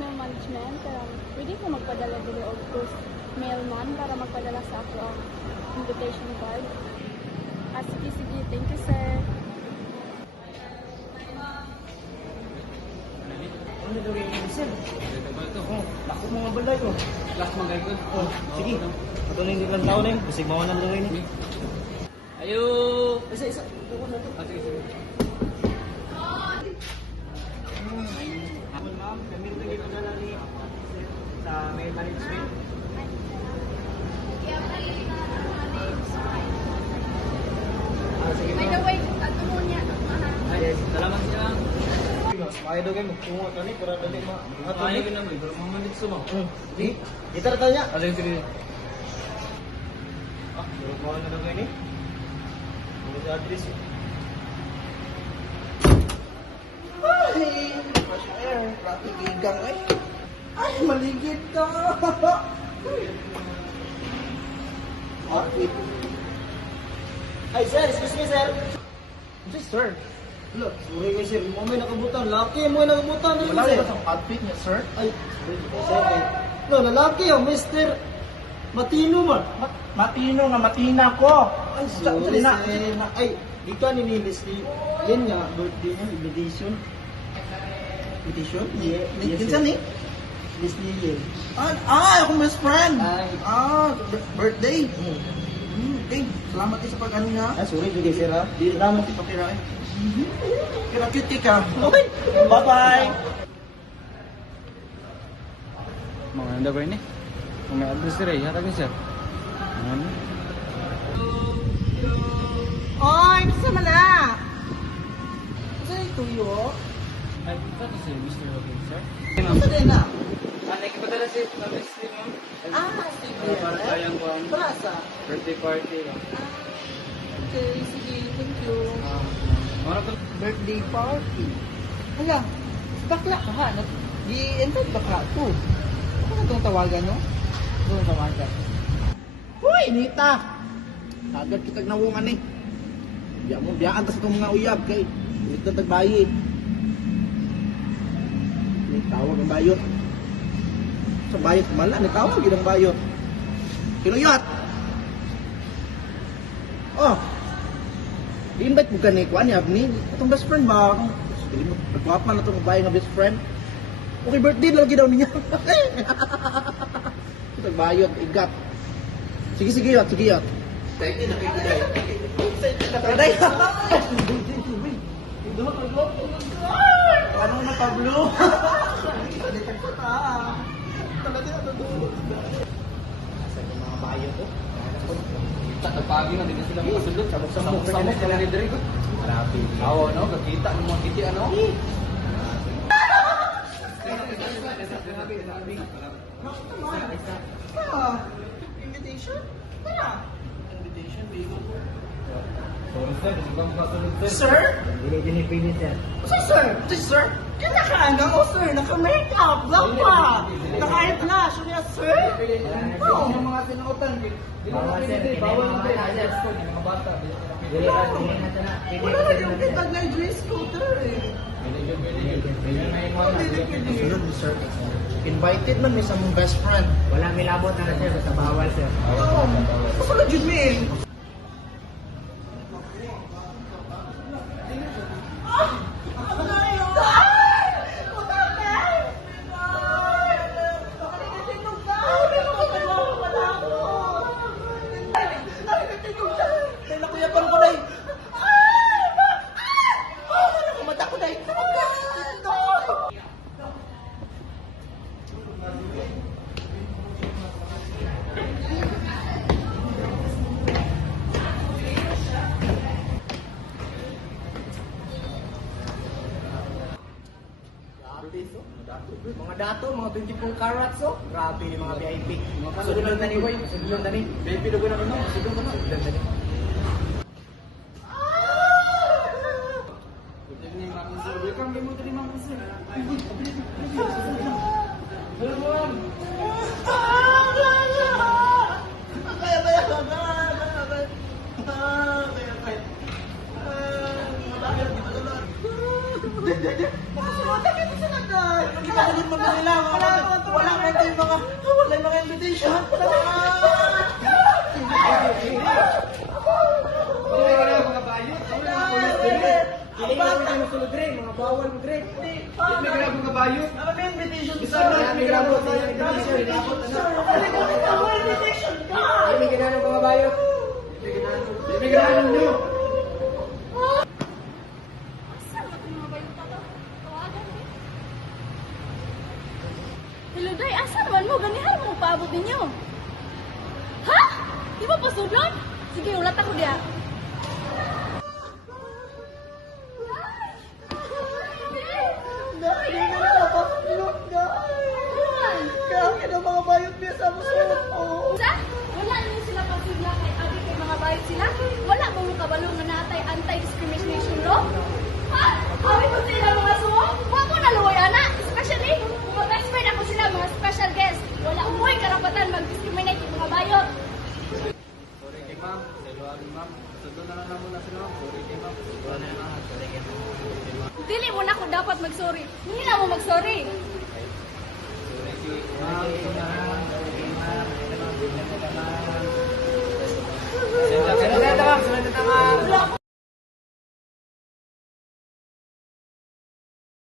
email management. Um, pwede ko magpadala dili og post mail man para magpadala sa ako ang invitation card. Ah, sige, sige. Thank you, sir. Ano daw yung sir? Oh, lako mga balay ko. Last mga gayon. Oh, sige. Ito na yung ilang taon na yun. Kasi mawa na lang yun. Ayo. Isa, isa. Ito na ito. Ah, sige, sige. Hapon ma'am, kami rin naging padala ni sa mail management. Ah, sige By ma'am. the way, ato mo niya. Ah, yes. Salamat siya. Kaya daw kayo magtungo ito ni para dali ma. Ato Ayaw ni. ko naman. Pero mamanit sa mo. Hmm. Di. Tayo niya. Ah, sige, sige. Ah, durog mo na daw kayo ni. Ano sa address eh. Ay, fresh air. Nakikigang eh. Ay, maligid ka. Bakit? Ay, sir, excuse me, sir. Yes, sir. Look, sorry kayo, sir. Mo may nakabutan. Laki mo yung nakabutan. Ano Wala sir? ba sa outfit niya, sir? Ay, sir. eh. No, lalaki yung Mr. Matino man. Mat matino nga matina ko. Ay, sorry, sir. Ay, di ka ni Leslie. Yan nga, birthday niya, invitation. Invitation? Yeah, yes, Kinsan sir. Leslie Yen. Ah, ah, ako best friend. Ay. Ah, birthday. Hmm. Hmm, okay. Salamat sa pag-ano niya. Ah, sorry, bigay sir ha. Di na mo. Pakira eh. Kira cute ka. Okay. Bye-bye. Mga nanda ba yun eh? May address sir eh, hatag niya sir. Ano? Oy, nasa mala. Sa'yo tuyo. Ay, ito to si Mr. Robin, sir. Ano din na? Ah, nakipadala. Ah, sige. Para tayong kuhan. Brasa. Birthday party. no? Okay, sige. Thank you. Ah, pa. birthday party. Hala, bakla ka ha? Nag- Di-invite ba ka to? Ano na itong tawagan, no? Ito ang tawagan. Hoy, Nita! Agad kitag nawungan eh. Biya mo, biyaan ta sa itong mga uyab kay. Ito tagbayi. May tawag ang bayot. Sa bayot, mala, may tawag yun ang bayot. Kinuyot! Oh, I-invite mo ka ni Kwan, ni Itong best friend ba? Sige mo, nagwapa na itong babae nga best friend. Okay, birthday lagi daw niya. Ito, bayot, igat. Sige, sige, yot, sige, yot. Thank you, nakikigay. Taday! Ano na, Pablo? Dito ko ta. Talaga na. Asa yung mga bayot ko? Sa tagpagi na, hindi sila sila ni Dre ko. Grabe. Oo, no? Kakita ng mga kiti, ano? Invitation? Tara. Invitation, bigo. Sorry, sir. Sir? Sir? Hindi din ipinit yan. Si sir? Si sir? Yung naka-ano o sir? Naka-makeup. Lang pa. Naka-eyelash. Yan, sir? Oh. Yung mga sinuotan, Bawal, sir. na mga tayo. bata. Yung mga bata. na na. Wala na yung kitag na yung dress code, sir. eh. Na sir. Invited man may sa mong best friend. Wala milabot na sir, basta bawal sir. Oo. Kasulad yun, eh. Nakuyapan ko na eh. Kumata ko na eh. Mga dato, mga 24 carats oh. Grabe yung mga VIP. Sunod lang tani boy, sunod lang tani. Baby, doon ko na ano? Sunod ko na. Sunod lang tani. Good evening, Ma'am Sir. Welcome din mo to ni Ma'am Sir. Hello, ma'am. Kaya ba yan? Kaya ba yan? Kaya ba yan? Ah, malaki ang dito na. Makasulota ka sa nagay. Pagkakalin mo nila, wala, wala na tayong mga, wala yung mga invitation. Hindi ka rin, mga bawal mo rin. Ano ba yung invitation? Bisa na, may invitation, may grabot, ano? invitation ka! Hindi ka namin mga bayot. Hindi ka namin nyo. Saan ba itong mga bayo pa to? Tawagan eh. Hello, Day. Asa naman mo? Ganihan mo paabot ninyo. Ha? Di ba pasudlon? Sige, ulat ako diya. Kabalong na natay anti-discrimination law. Ha? Abi mo sila mga suwo? Wa ko naluway ana. Especially, kung mag-expert ako sila mga special guest. Wala umuwi karapatan mag-discriminate yung mga bayot. Sorry kay ma'am. Sa luwag ma'am. Sundo na lang na muna sila ma'am. Sorry kay ma'am. Sundo na lang. Sorry kay ma'am. Dili mo na ako dapat mag-sorry. Hindi na mo mag-sorry. 大妈